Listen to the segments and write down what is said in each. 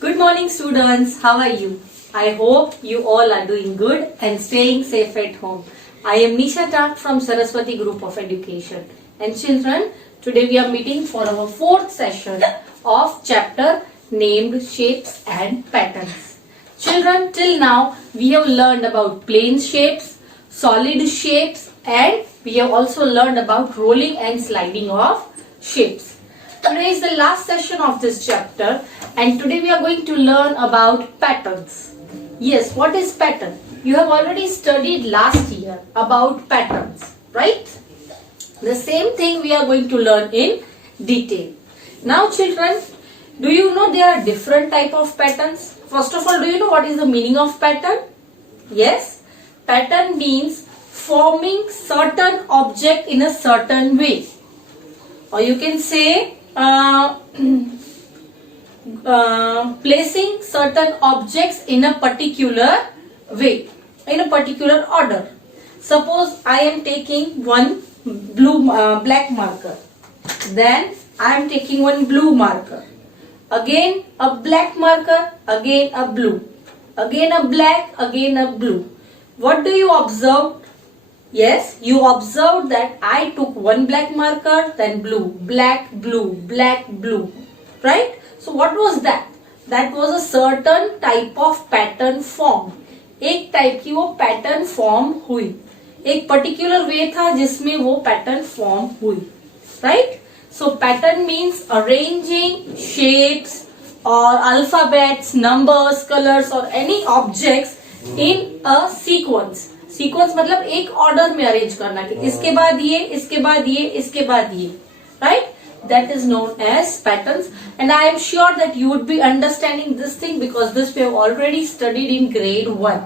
Good morning, students. How are you? I hope you all are doing good and staying safe at home. I am Nisha Tak from Saraswati Group of Education. And children, today we are meeting for our fourth session of chapter named Shapes and Patterns. Children, till now we have learned about plane shapes, solid shapes, and we have also learned about rolling and sliding of shapes. Today is the last session of this chapter and today we are going to learn about patterns. Yes, what is pattern? You have already studied last year about patterns, right? The same thing we are going to learn in detail. Now children, do you know there are different type of patterns? First of all, do you know what is the meaning of pattern? Yes, pattern means forming certain object in a certain way. Or you can say placing certain objects in a particular way, in a particular order. Suppose I am taking one black marker, then I am taking one blue marker, again a black marker, again a blue, again a black, again a blue. What do you observe? Yes, you observed that I took one black marker, then blue, black, blue, right? So what was that? That was a certain type of pattern form. एक type की वो pattern form हुई, एक particular way था जिसमें वो pattern form हुई, right? सो pattern means arranging shapes और अल्फाबेट्स, नंबर्स, कलर्स और any objects in a sequence. Sequence मतलब एक ऑर्डर में अरेंज करना कि इसके बाद ये, इसके बाद ये, इसके बाद ये, right? That is known as patterns, and I am sure that you would be understanding this thing because this we have already studied in grade 1,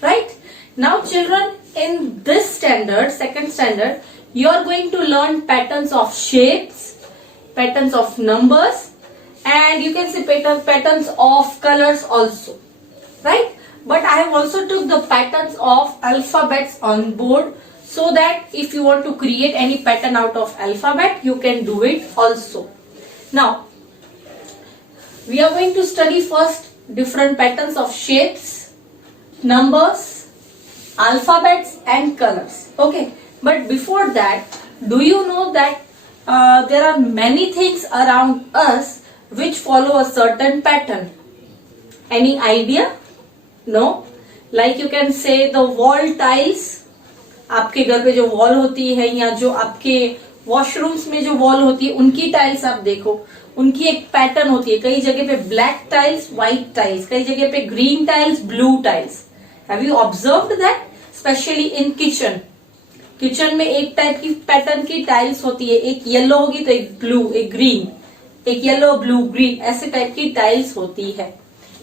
right? Now children, in this standard, second standard, you are going to learn patterns of shapes, patterns of numbers, and you can say patterns of colors also, right? But I have also took the patterns of alphabets on board, so that if you want to create any pattern out of alphabet, you can do it also. Now, we are going to study first different patterns of shapes, numbers, alphabets and colors. Okay, but before that, do you know that there are many things around us which follow a certain pattern? Any idea? No? Like you can say the wall tiles. आपके घर पे जो wall होती है या जो आपके washrooms में जो वॉल होती है उनकी टाइल्स आप देखो, उनकी एक पैटर्न होती है. कई जगह पे ब्लैक टाइल्स, व्हाइट टाइल्स, कई जगह पे green tiles, blue tiles. Have you observed that? Specially in kitchen. Kitchen में एक टाइप की पैटर्न की टाइल्स होती है, एक येलो होगी तो एक ब्लू, एक ग्रीन, एक येलो, ब्लू, ग्रीन, ऐसे टाइप की टाइल्स होती है.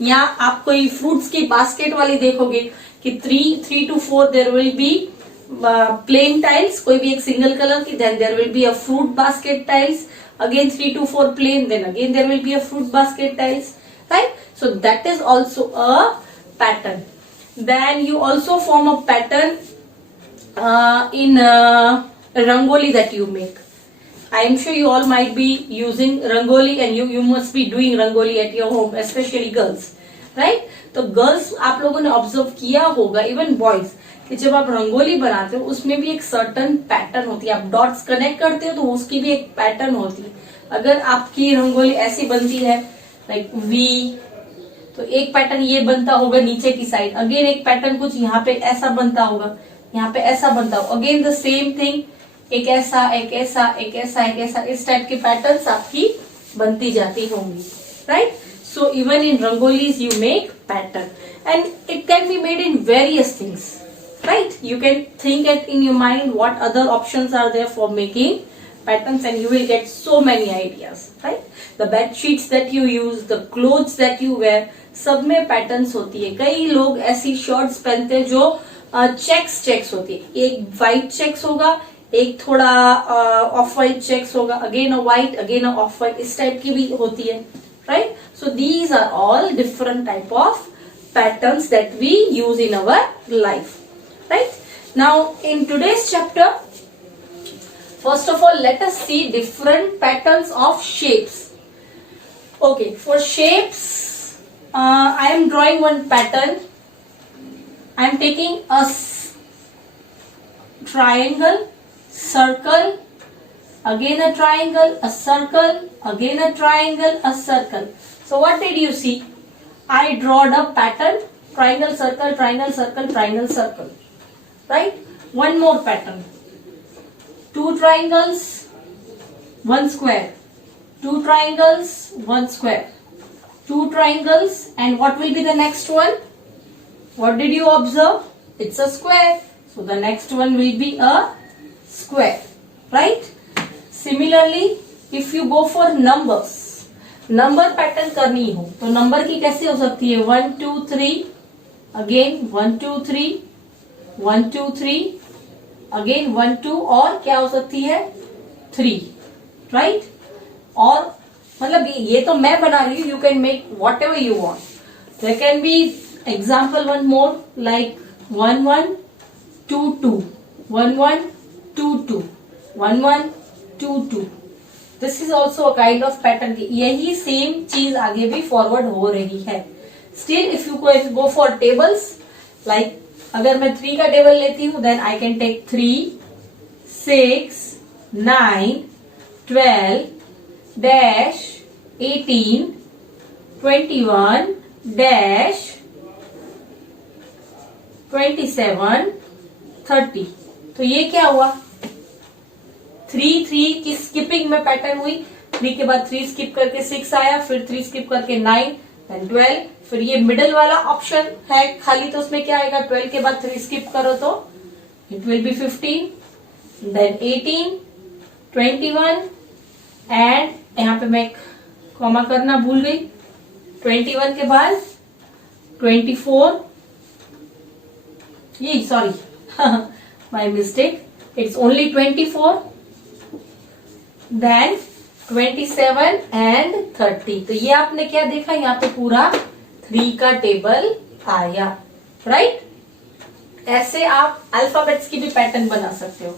या आप कोई फ्रूट्स की बास्केट वाली देखोगे कि 3 to 4 there will be plain tiles, कोई भी एक सिंगल कलर की, then there will be a fruit basket tiles, again 3 to 4 plain, then again there will be a fruit basket tiles, right? So that is also a pattern. Then you also form a pattern in rangoli that you make. I am sure you all might be using rangoli and you must be doing rangoli at your home, especially girls, right? तो girls आप लोगों ने observe किया होगा, even boys, कि जब आप रंगोली बनाते हो उसमें भी एक सर्टन पैटर्न होती है. आप डॉट्स कनेक्ट करते हो तो उसकी भी एक पैटर्न होती है. अगर आपकी रंगोली ऐसी बनती है लाइक वी, तो एक पैटर्न ये बनता होगा नीचे की साइड, अगेन एक पैटर्न कुछ यहाँ पे ऐसा बनता होगा, यहाँ पे ऐसा बनता होगा, अगेन द सेम थिंग, एक ऐसा, एक ऐसा, एक ऐसा, एक ऐसा, इस टाइप के पैटर्न्स आपकी बनती जाती होंगी, right? So even in rangolis you make pattern, and it can be made in various things, right? You can think it in your mind what other options are there for making patterns and you will get so many ideas, right? The bed sheets that you use, the clothes that you wear, सब में patterns होती है. कई लोग ऐसी shirts पहनते हैं जो checks होती है. एक white checks होगा, एक थोड़ा ऑफ white checks होगा, again a white, again a off white, इस टाइप की भी होती है, right? So these are all different type of patterns that we use in our life, right? Now in today's chapter, first of all let us see different patterns of shapes. Okay, for shapes I am drawing one pattern. I am taking a triangle, circle, again a triangle, a circle, again a triangle, a circle. So what did you see? I drawed a pattern, triangle, circle, triangle, circle, triangle, circle. Right? One more pattern. 2 triangles, 1 square. 2 triangles, 1 square. 2 triangles, and what will be the next one? What did you observe? It's a square. So the next one will be a square. Right? Similarly, if you go for numbers, number pattern करनी हो तो number की कैसे हो सकती है? 1 2 3, again 1 2 3, 1 2 3, again 1 2, और क्या हो सकती है? 3. राइट? और मतलब ये तो मैं बना रही हूँ. You can make whatever you want. There can be example one more like 1 1 2 2, 1 1 2 2, 1 1 2 2. This is also a kind of pattern. यही सेम चीज आगे भी फॉरवर्ड हो रही है. Still if you go for tables, like अगर मैं 3 का टेबल लेती हूं, then I can take 3 6 9 12 dash 18 21 dash 27 30. तो ये क्या हुआ? 3 3 की स्किपिंग में पैटर्न हुई. 3 के बाद 3 स्किप करके 6 आया, फिर 3 स्किप करके 9, देन 12, फिर ये मिडल वाला ऑप्शन है खाली, तो उसमें क्या आएगा? 12 के बाद 3 स्किप करो तो it will be 15, then 18 21, and यहाँ पे मैं कॉमा करना भूल गई. 21 के बाद 24, ये sorry my mistake, it's only 24, then 27 and 30. तो ये आपने क्या देखा? यहाँ पे पूरा 3 का टेबल आया. राइट? ऐसे आप अल्फाबेट्स की भी पैटर्न बना सकते हो.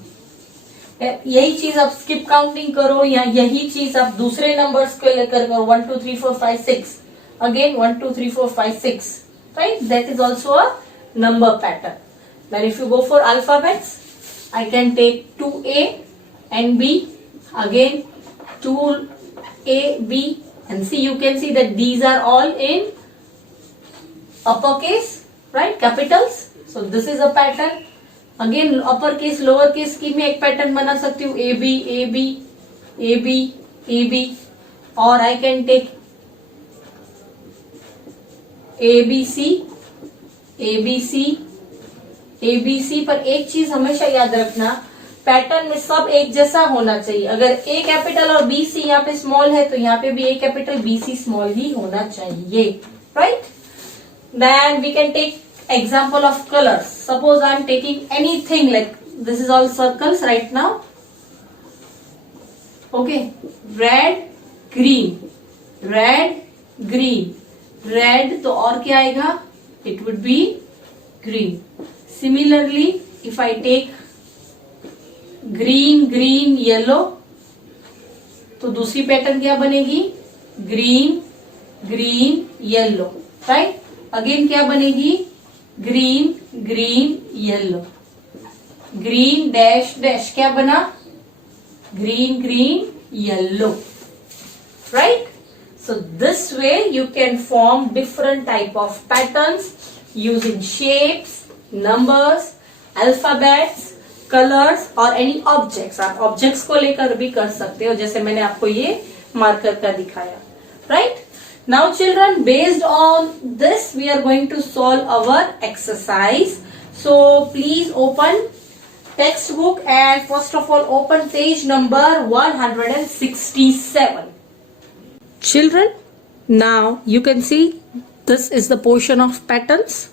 यही चीज आप स्किप काउंटिंग करो, या यही चीज आप दूसरे नंबर्स को लेकर करो. 1 2 3 4 5 6, again 1 2 3 4 5 6. Right? That is also a number pattern. Then if you go for alphabets, I can take 2A and B, again 2A B, and see, you can see that these are all in uppercase, right? Capitals. So this is a pattern. Again upper case lower case की मैं एक pattern बना सकती हूँ. A B A B A B A B, or I can take A B C A B C A B C. पर एक चीज हमेशा याद रखना, पैटर्न में सब एक जैसा होना चाहिए. अगर ए कैपिटल और बी सी यहाँ पे स्मॉल है, तो यहाँ पे भी A capital B C small ही होना चाहिए. Right? Then we can take example of colours. Suppose I am taking anything like this is all circles right now. Okay, red green, red green, red, तो और क्या आएगा? It would be green. Similarly if I take green green yellow, तो दूसरी pattern क्या बनेगी? Green green yellow. Right? Again क्या बनेगी? Green green yellow. Green dash dash क्या बना? Green green yellow. Right? So this way you can form different type of patterns using shapes, numbers, alphabets, colors or any objects. आप objects को लेकर भी कर सकते हो, जैसे मैंने आपको ये मार्कर का दिखाया. Right? Now children, based on this we are going to solve our exercise. So please open textbook and first of all open page number 167. Children, now you can see this is the portion of patterns.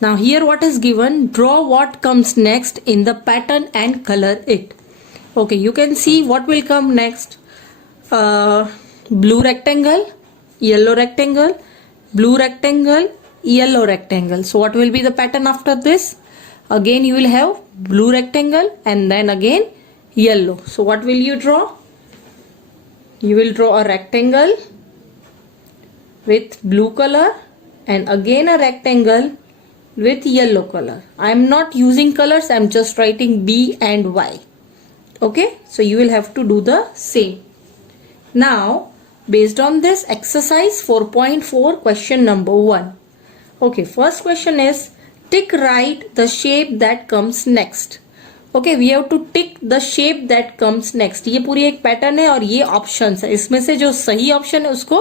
Now here what is given, draw what comes next in the pattern and color it. Okay, you can see what will come next. Blue rectangle, yellow rectangle, blue rectangle, yellow rectangle. So what will be the pattern after this? Again you will have blue rectangle and then again yellow. So what will you draw? You will draw a rectangle with blue color and again a rectangle with yellow color. I am not using colors, I am just writing B and Y. Okay, so you will have to do the same. Now, based on this exercise 4.4 question number 1. Okay, first question is tick right the shape that comes next. Okay, we have to tick the shape that comes next. ये पूरी एक pattern है और ये options है, इसमें से जो सही ऑप्शन है उसको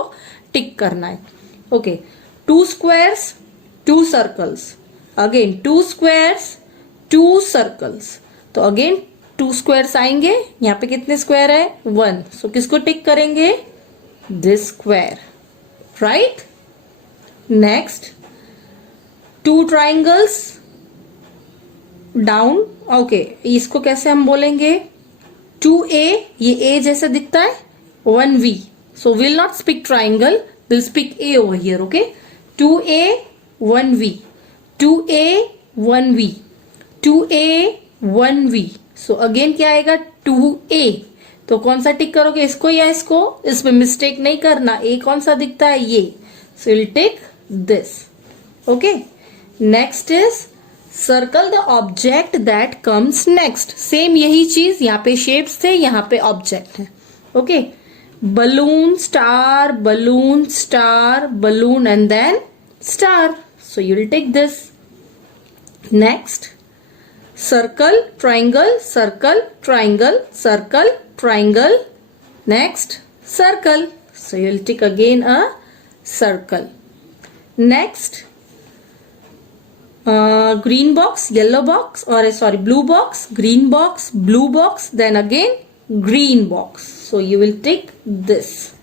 टिक करना है. Okay, 2 squares 2 circles. Again 2 squares 2 circles. तो अगेन 2 squares आएंगे. यहाँ पे कितने स्क्वायर है? 1. सो किसको टिक करेंगे? This square, right. Next 2 triangles down. Okay, इसको कैसे हम बोलेंगे? 2A, ये A जैसा दिखता है. 1V, so will not speak triangle, will speak A over here. Okay, 2A 1V, 2A 1V, 2A 1V. So again क्या आएगा? 2A. तो कौन सा टिक करोगे, इसको या इसको? इसमें मिस्टेक नहीं करना. A कौन सा दिखता है? ये. So will tick this. Okay, next is circle the object that comes next. Same यही चीज, यहाँ पे शेप्स थे, यहाँ पे ऑब्जेक्ट है. Okay, balloon star balloon star balloon and then star. So you will take this. Next, circle triangle circle triangle circle triangle. Next, circle. So you will take again a circle. Next, green box yellow box, or sorry, blue box green box blue box, then again green box. So you will tick this.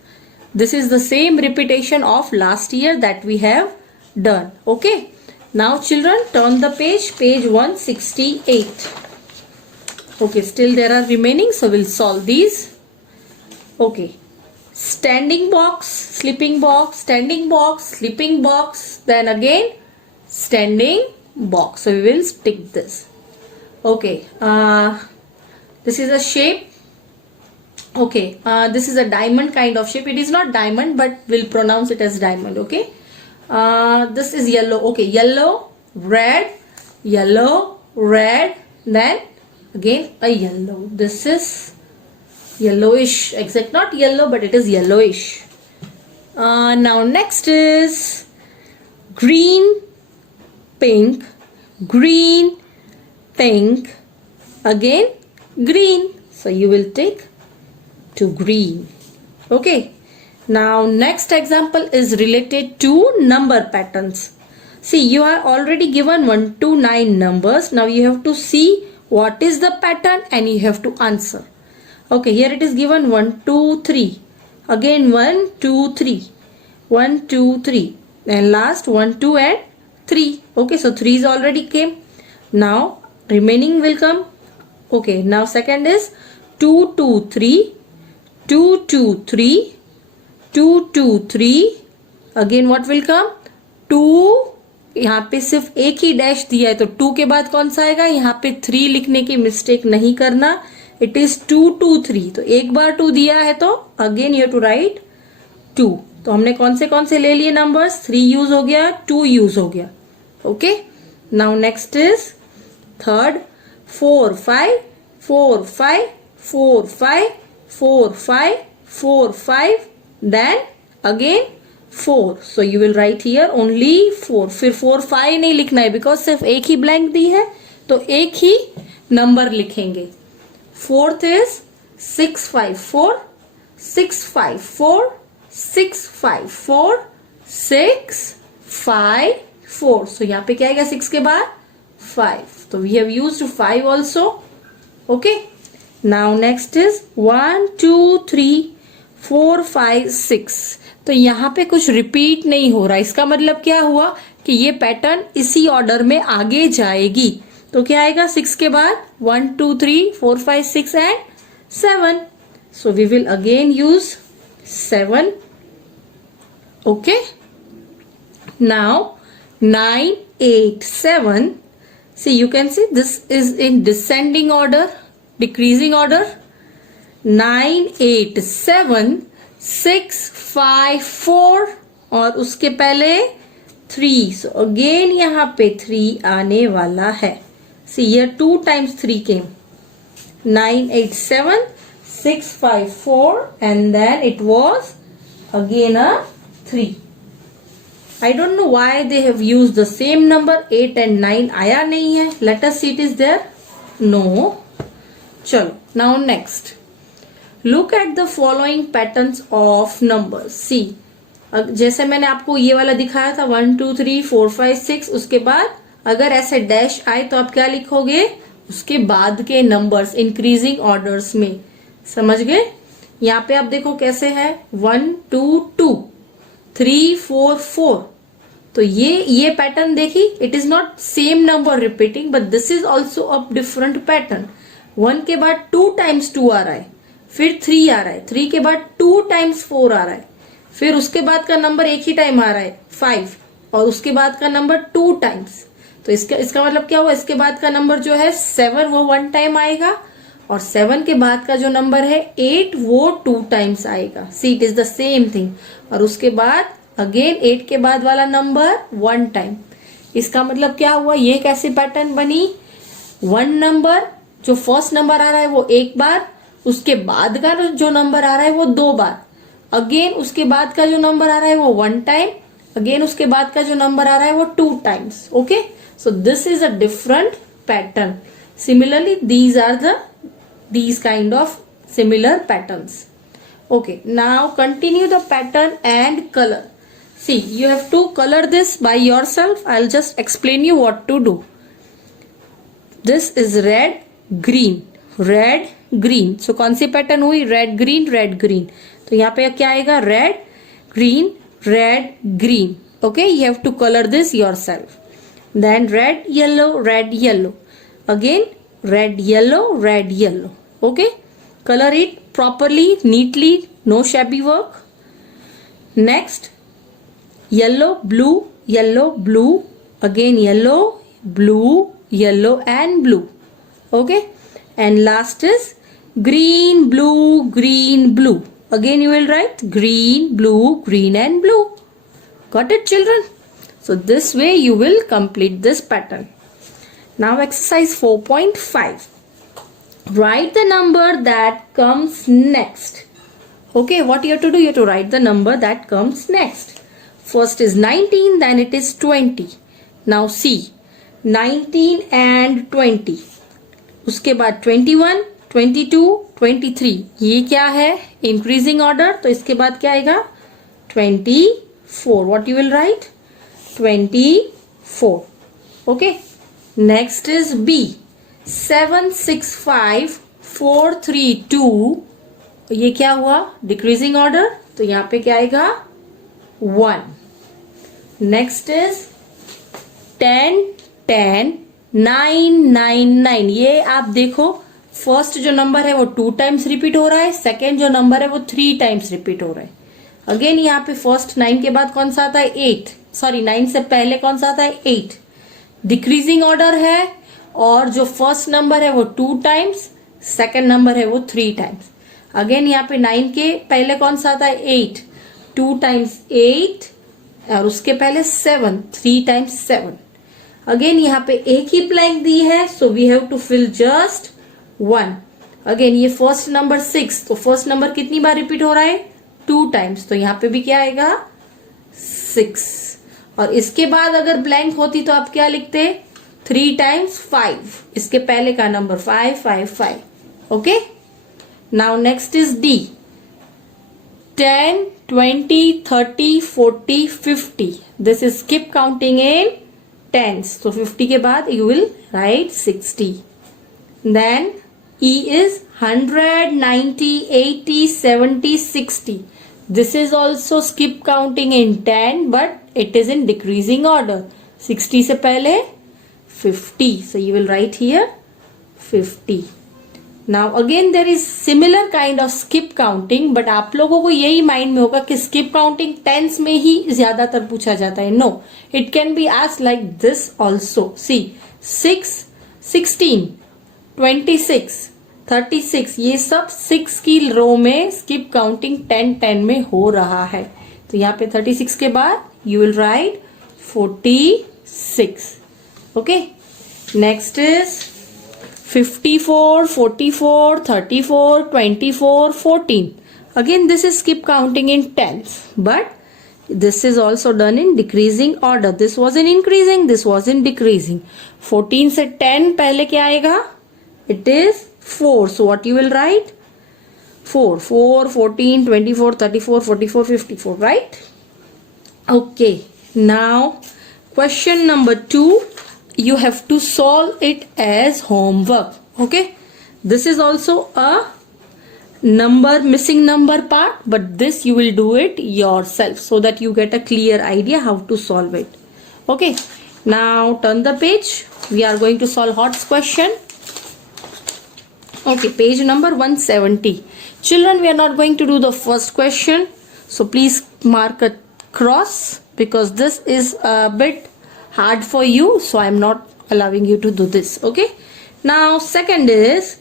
This is the same repetition of last year that we have done. Okay, now children, turn the page 168. Okay, still there are remaining, so we'll solve these. Okay, standing box sleeping box standing box sleeping box, then again standing box. So we will stick this. Okay, this is a shape. Okay, this is a diamond kind of shape. It is not diamond, but we'll pronounce it as diamond. Okay, this is yellow. Okay, yellow red, then again a yellow. This is yellowish, exact not yellow, but it is yellowish. Now next is green pink again green. So you will take to green. Okay, now next example is related to number patterns. See, you are already given 1 to 9 numbers. Now you have to see what is the pattern and you have to answer. Okay, here it is given 1 2 3, again 1 2 3, 1 2 3, and last 1 2 and 3. Okay, so 3 is already came. Now remaining will come. Okay, now second is 2 2 3, 2 2 3, 2 2 3. Again what will come? 2. यहाँ पे सिर्फ एक ही dash दिया है, तो 2 के बाद कौन सा आएगा? यहाँ पे 3 लिखने की मिस्टेक नहीं करना. It is 2 2 3. तो एक बार 2 दिया है तो अगेन यू टू राइट 2. तो हमने कौन से ले लिए नंबर्स? 3 यूज हो गया, 2 यूज हो गया. Okay, now next is third 4 5 4 5 4 5 4 5 4 5, then again 4. So you will write here only 4. फिर 4 5 नहीं लिखना है, बिकॉज सिर्फ एक ही ब्लैंक दी है तो एक ही नंबर लिखेंगे. Fourth is 6 5 4 6 5 4 6 5 4 6 5 4. सो यहाँ पे क्या आएगा 6 के बाद 5. तो we have used 5 also. Okay, now next is 1 2 3 4 5 6. तो यहाँ पे कुछ रिपीट नहीं हो रहा. इसका मतलब क्या हुआ कि ये पैटर्न इसी ऑर्डर में आगे जाएगी. तो क्या आएगा 6 के बाद 1 2 3 4 5 6 and 7. So we will again use 7. Okay, now 9 8 7. See, you can see this is in descending order, decreasing order. 9 8 7 6 5 4 और उसके पहले 3. So again यहाँ पे 3 आने वाला है. See here 2 times 3 came. 9, 8, 7, 6, 5, 4 and then it was again a 3. I don't know why they have used the same number. 8 and 9 आया नहीं है. Let us see it is there. No. चलो. Now next. Look at the following patterns of numbers. See. जैसे मैंने आपको ये वाला दिखाया था 1 2 3 4 5 6. उसके बाद अगर ऐसे डैश आए तो आप क्या लिखोगे? उसके बाद के नंबर्स इंक्रीजिंग ऑर्डर्स में. समझ गए? यहाँ पे आप देखो कैसे है 1 2 2 3 4 4. तो ये पैटर्न देखी. It is not same number repeating but this is also a different pattern. 1 के बाद 2 times 2 आ रहा है. फिर 3 आ रहा है. 3 के बाद 2 times 4 आ रहा है. फिर उसके बाद का नंबर एक ही टाइम आ रहा है 5 और उसके बाद का नंबर 2 times. तो इसका मतलब क्या हुआ? इसके बाद का नंबर जो है 7 वो 1 टाइम आएगा और 7 के बाद का जो नंबर है 8 वो 2 times आएगा. See it is the same thing. और उसके बाद अगेन 8 के बाद वाला नंबर 1 टाइम. इसका मतलब क्या हुआ? ये कैसे पैटर्न बनी? 1 नंबर जो फर्स्ट नंबर आ रहा है वो एक बार, उसके बाद का जो नंबर आ रहा है वो 2 बार, अगेन उसके बाद का जो नंबर आ रहा है वो 1 टाइम, अगेन उसके बाद का जो नंबर आ रहा है वो 2 times. Okay, so this is a different pattern. Similarly these kind of similar patterns. Okay, now continue the pattern and color. See, you have to color this by yourself. I'll just explain you what to do. This is red green red green. So कौन सी pattern हुई? Red green. तो यहाँ पे क्या आएगा? red green. Okay, you have to color this yourself. Then red yellow. Again red yellow. Okay, color it properly, neatly, no shabby work. Next, yellow blue. Again yellow and blue. Okay, and last is green blue. Again you will write green and blue. Got it, children? So this way you will complete this pattern. Now exercise 4.5. Write the number that comes next. Okay, what you have to do? You have to write the number that comes next. First is 19, then it is 20. Now see, 19 and 20. उसके बाद 21, 22, 23. ये क्या है? Increasing order. तो इसके बाद क्या आएगा? 24. What you will write? 24. Okay. Next is B. 7, 6, 5, 4, 3, 2. ये क्या हुआ? Decreasing order. तो यहाँ पे क्या आएगा? 1. Next is 10, 10, 9, 9, 9. ये आप देखो, फर्स्ट जो नंबर है वो 2 times रिपीट हो रहा है, सेकेंड जो नंबर है वो 3 times रिपीट हो रहा है. अगेन यहाँ पे फर्स्ट 9 के बाद कौन सा आता है? 8. सॉरी, 9 से पहले कौन सा आता है? 8. डिक्रीजिंग ऑर्डर है और जो फर्स्ट नंबर है वो 2 times, सेकेंड नंबर है वो 3 times. अगेन यहाँ पे 9 के पहले कौन सा आता है? 8. 2 times 8 और उसके पहले 7. 3 times 7. अगेन यहाँ पे एक ही ब्लैंक दी है, so we have to fill just 1. अगेन ये फर्स्ट नंबर 6. तो फर्स्ट नंबर कितनी बार रिपीट हो रहा है? 2 times. तो यहाँ पे भी क्या आएगा? 6. और इसके बाद अगर ब्लैंक होती तो आप क्या लिखते? 3 times 5. इसके पहले का number 5, 5, 5. Okay, now next is D. 10, 20, 30, 40, 50. This is skip counting in tens. So 50 के बाद you will write 60. Then E is 100, 90, 80, 70, 60. This is also skip counting in 10 but it is in decreasing order. 60 से पहले 50. So you will write here 50. Now again there is similar kind of skip counting but आप लोगों को यही mind में होगा कि skip counting tens में ही ज्यादातर पूछा जाता है. No, it can be asked like this also. See, 6, 16, 26, 36. ये सब 6 की रो में skip counting 10 में हो रहा है. तो यहाँ पे 36 के बाद you will write 46. Okay. Next is 54, 44, 34, 24, 14. Again, this is skip counting in tens, but this is also done in decreasing order. This was in increasing, this was in decreasing. 14 से 10 पहले क्या आएगा? It is 4. So what you will write? 4, 4, 14, 24, 34, 44, 54, right? Okay. Now, question number 2. You have to solve it as homework. Okay. This is also a missing number part, but this you will do it yourself so that you get a clear idea how to solve it. Okay. Now turn the page. We are going to solve HOTS question. Okay, page number 170. Children, we are not going to do the first question. So please mark a cross because this is a bit hard for you. So I am not allowing you to do this. Okay. Now second is,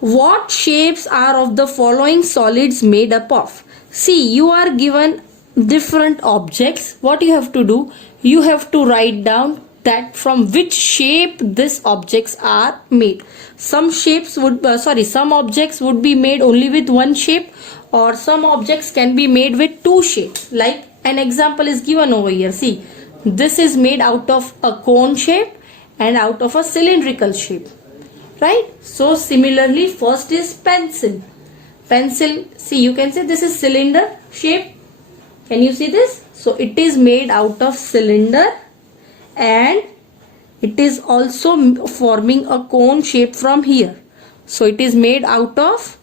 what shapes are of the following solids made up of? See, you are given different objects. What you have to do? You have to write down that from which shape these objects are made. Some shapes would some objects would be made only with one shape, or some objects can be made with two shapes. Like an example is given over here. See, this is made out of a cone shape and out of a cylindrical shape, right? So similarly, first is pencil. See, you can say this is cylinder shape. Can you see this? So it is made out of cylinder and it is also forming a cone shape from here. So it is made out of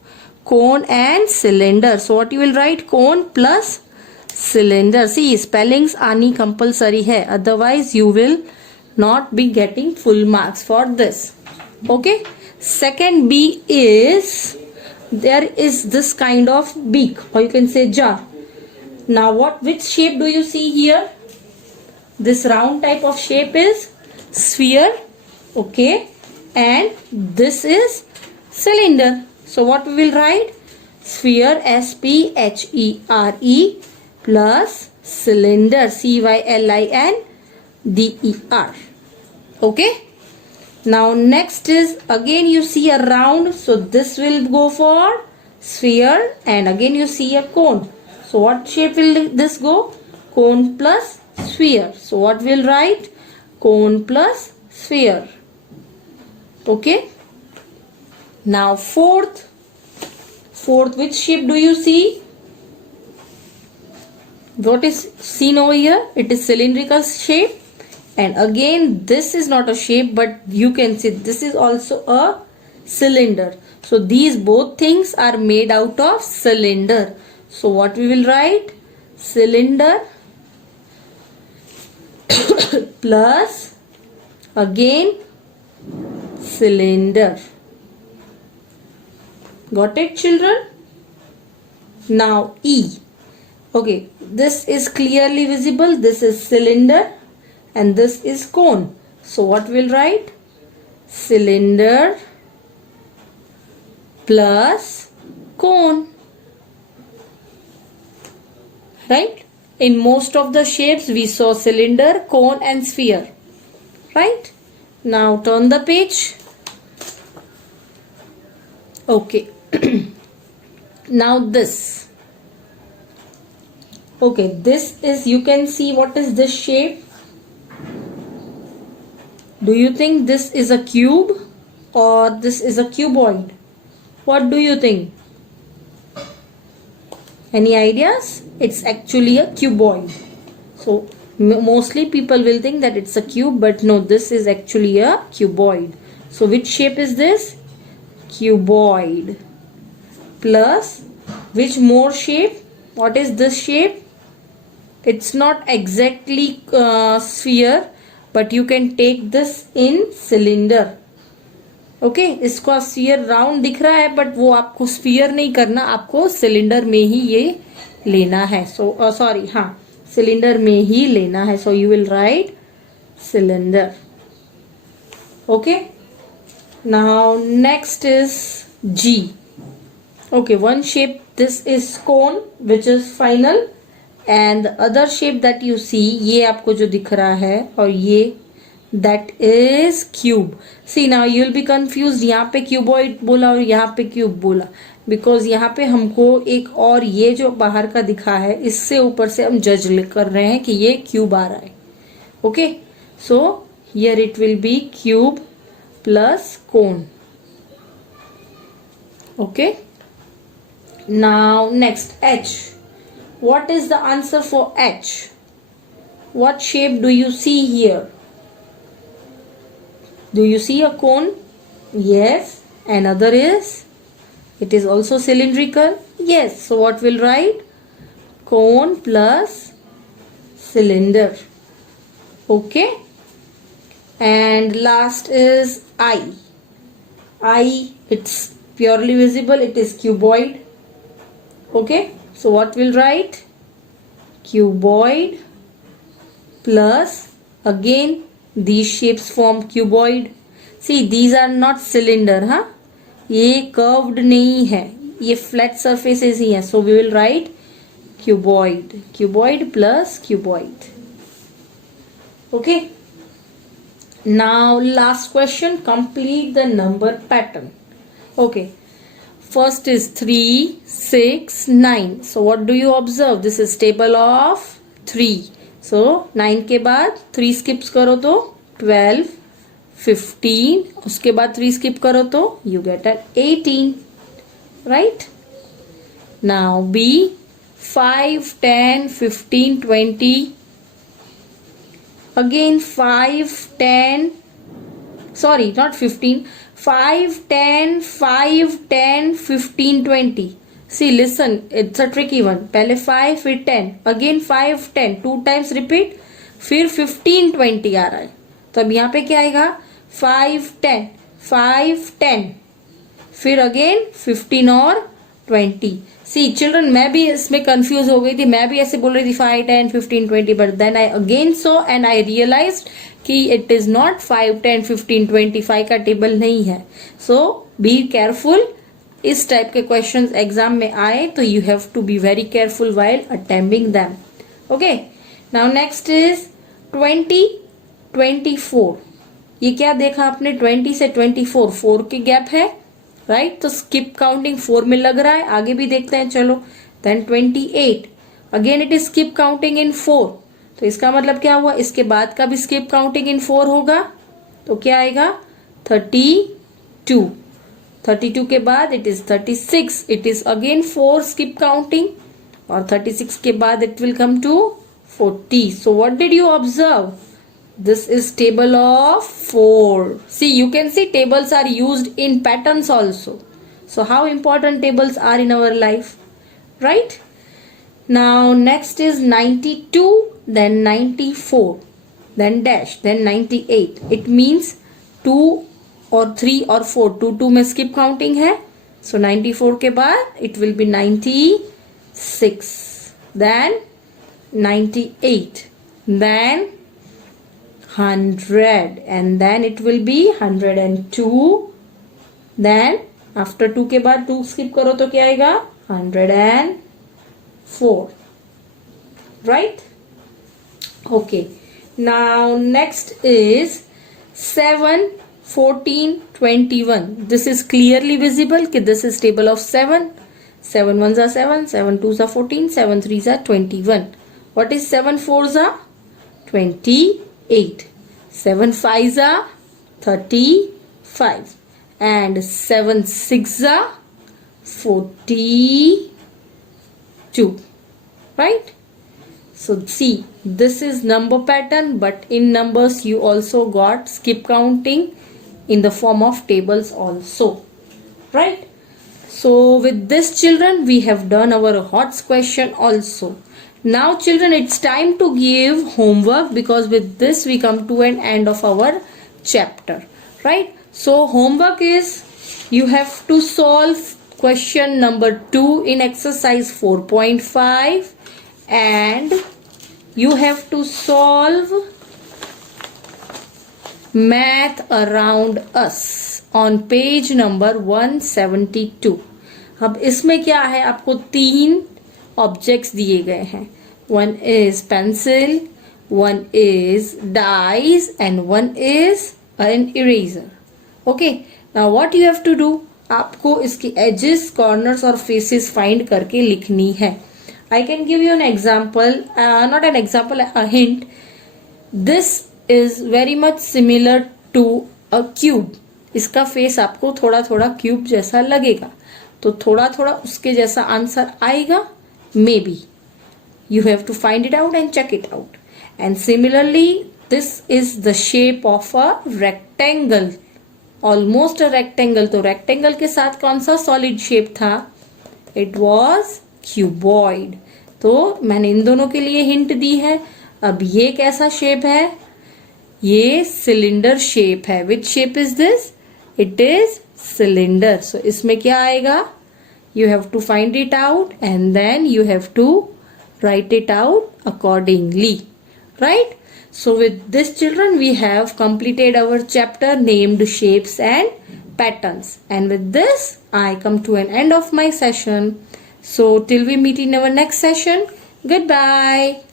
cone and cylinder. So what you will write? Cone plus cylinder. See, spellings aani compulsory hai, otherwise you will not be getting full marks for this. Okay. Second B is, there is this kind of beak, or you can say jar. Now which shape do you see here? This round type of shape is sphere. Okay. And this is cylinder. So what we will write? Sphere, S-P-H-E-R-E plus cylinder, C-Y-L-I-N-D-E-R. Okay. Now next is, again you see a round, so this will go for sphere, and again you see a cone. So what shape will this go? Cone plus sphere. So what will write? Cone plus sphere. Okay. Now fourth, which shape do you see? What is seen over here? It is cylindrical shape. And again, this is not a shape, but you can see this is also a cylinder. So these both things are made out of cylinder. So what we will write? Cylinder plus again cylinder. Got it, children? Now E. Okay, this is clearly visible. This is cylinder and this is cone. So what we'll write? Cylinder plus cone. Right? In most of the shapes we saw cylinder, cone and sphere. Right? Now turn the page. Okay. Now this. Okay, this is, you can see what is this shape. Do you think this is a cube or this is a cuboid? What do you think? Any ideas? It's actually a cuboid. So mostly people will think that it's a cube, but no, this is actually a cuboid. So which shape is this? Cuboid. Plus which more shape? What is this shape? It's not exactly sphere, but you can take this in cylinder. Okay इसको sphere round दिख रहा है, but वो आपको sphere नहीं करना, आपको cylinder में ही ये लेना है. सो सॉरी, हाँ, सिलेंडर में ही लेना है. So you will write cylinder. Okay, now next is G. Okay, one shape, this is cone, which is final, and the other shape that you see, ये आपको जो दिख रहा है और ये that is cube. See now you will be confuse, यहाँ पे क्यूबॉइड बोला और यहाँ पे क्यूब बोला, बिकॉज यहाँ पे हमको एक और ये जो बाहर का दिखा है इससे ऊपर से हम जज कर रहे हैं कि ये क्यूब आ रहा है. Okay, so here it will B cube plus cone. Okay, now next H. What is the answer for H? What shape do you see here? Do you see a cone? Yes. Another is, it is also cylindrical. Yes. So what will write? Cone plus cylinder. Okay. And last is I. I, it's purely visible. It is cuboid. Okay, so what will write? Cuboid plus, again these shapes form cuboid. See, these are not cylinder, हाँ, ये curved नहीं है, ये flat surfaces ही है. So we will write cuboid. Cuboid plus cuboid. Okay. Now last question. Complete the number pattern. Okay. First is 3, 6, 9. So what do you observe? This is table of 3. So 9 के बाद 3 skips करो तो 12, 15. उसके बाद 3 skip करो तो you get an 18. Right? Now B, 5, 10, 15, 20. Again 5, 10. Sorry, not 15. 5, 10, 5, 10, 15, 20. See, listen, it's a tricky one. पहले 5 फिर 10, again 5, 10, 2 times repeat, फिर 15, 20 आ रहा है. तो अब यहाँ पे क्या आएगा? 5, 10, 5, 10, फिर again 15 और 20. See children, मैं भी इसमें कंफ्यूज हो गई थी, मैं भी ऐसे बोल रही थी 5, 10, 15, 20, but then I again so and I realised कि इट इज नॉट 5, 10, 15, 25 का टेबल नहीं है. So be careful. इस टाइप के क्वेश्चंस एग्जाम में आए तो you have to be very careful while attempting them. Okay, now next is 20, 24. ये क्या देखा आपने? 20 से 24, 4 के गैप है, राइट? तो स्किप काउंटिंग 4 में लग रहा है. आगे भी देखते हैं, चलो. Then 28, again it is skip counting in 4. तो इसका मतलब क्या हुआ? इसके बाद का भी स्किप काउंटिंग इन 4 होगा. तो क्या आएगा? 32. 32 के बाद it is 36. It is again 4 skip counting. और 36 के बाद it will come to 40. So what did you observe? This is table of 4. See, you can see tables are used in patterns also. So how important tables are in our life, right? Now next is 92, then 94, then dash, then 98. It means 2 or 3 or 4. 2 में skip counting है. So 94 के बाद it will be 96, then 98, then 100, and then it will be 102. Then after 2 के बाद 2 skip करो तो क्या आएगा? 104. Right? Okay. Now next is 7, 14, 21. This is clearly visible कि this is table of 7. 7 ones are 7, 7 twos are 14, 7 threes are 21. What is 7 fours are? 28. 7 5s are 35. And 7 6s are 42. Right? So see, this is number pattern, but in numbers you also got skip counting in the form of tables also. Right? So with this children, we have done our HOTS question also. Now children, it's time to give homework, because with this we come to an end of our chapter, right? So homework is, you have to solve question number 2 in exercise 4.5, and you have to solve math around us on page number 172. अब इसमें क्या है, आपको 3 objects दिए गए हैं. one is pencil, one is dies, and one is an eraser. Okay, now what you have to do, आपको इसकी edges, corners और faces find करके लिखनी है. I can give you an example, not an example, a hint. This is very much similar to a cube. इसका face आपको थोड़ा थोड़ा क्यूब जैसा लगेगा, तो थोड़ा थोड़ा उसके जैसा आंसर आएगा. May be you have to find it out and check it out. And similarly, this is the shape of a rectangle, almost a rectangle. तो rectangle के साथ कौन सा solid shape था? It was cuboid. तो मैंने इन दोनों के लिए हिंट दी है. अब ये कैसा शेप है? ये सिलेंडर शेप है. Which shape is this? It is cylinder. So इसमें क्या आएगा? You have to find it out and then you have to write it out accordingly, right? So with this, children, we have completed our chapter named shapes and patterns, and with this I come to an end of my session. So till we meet in our next session, goodbye.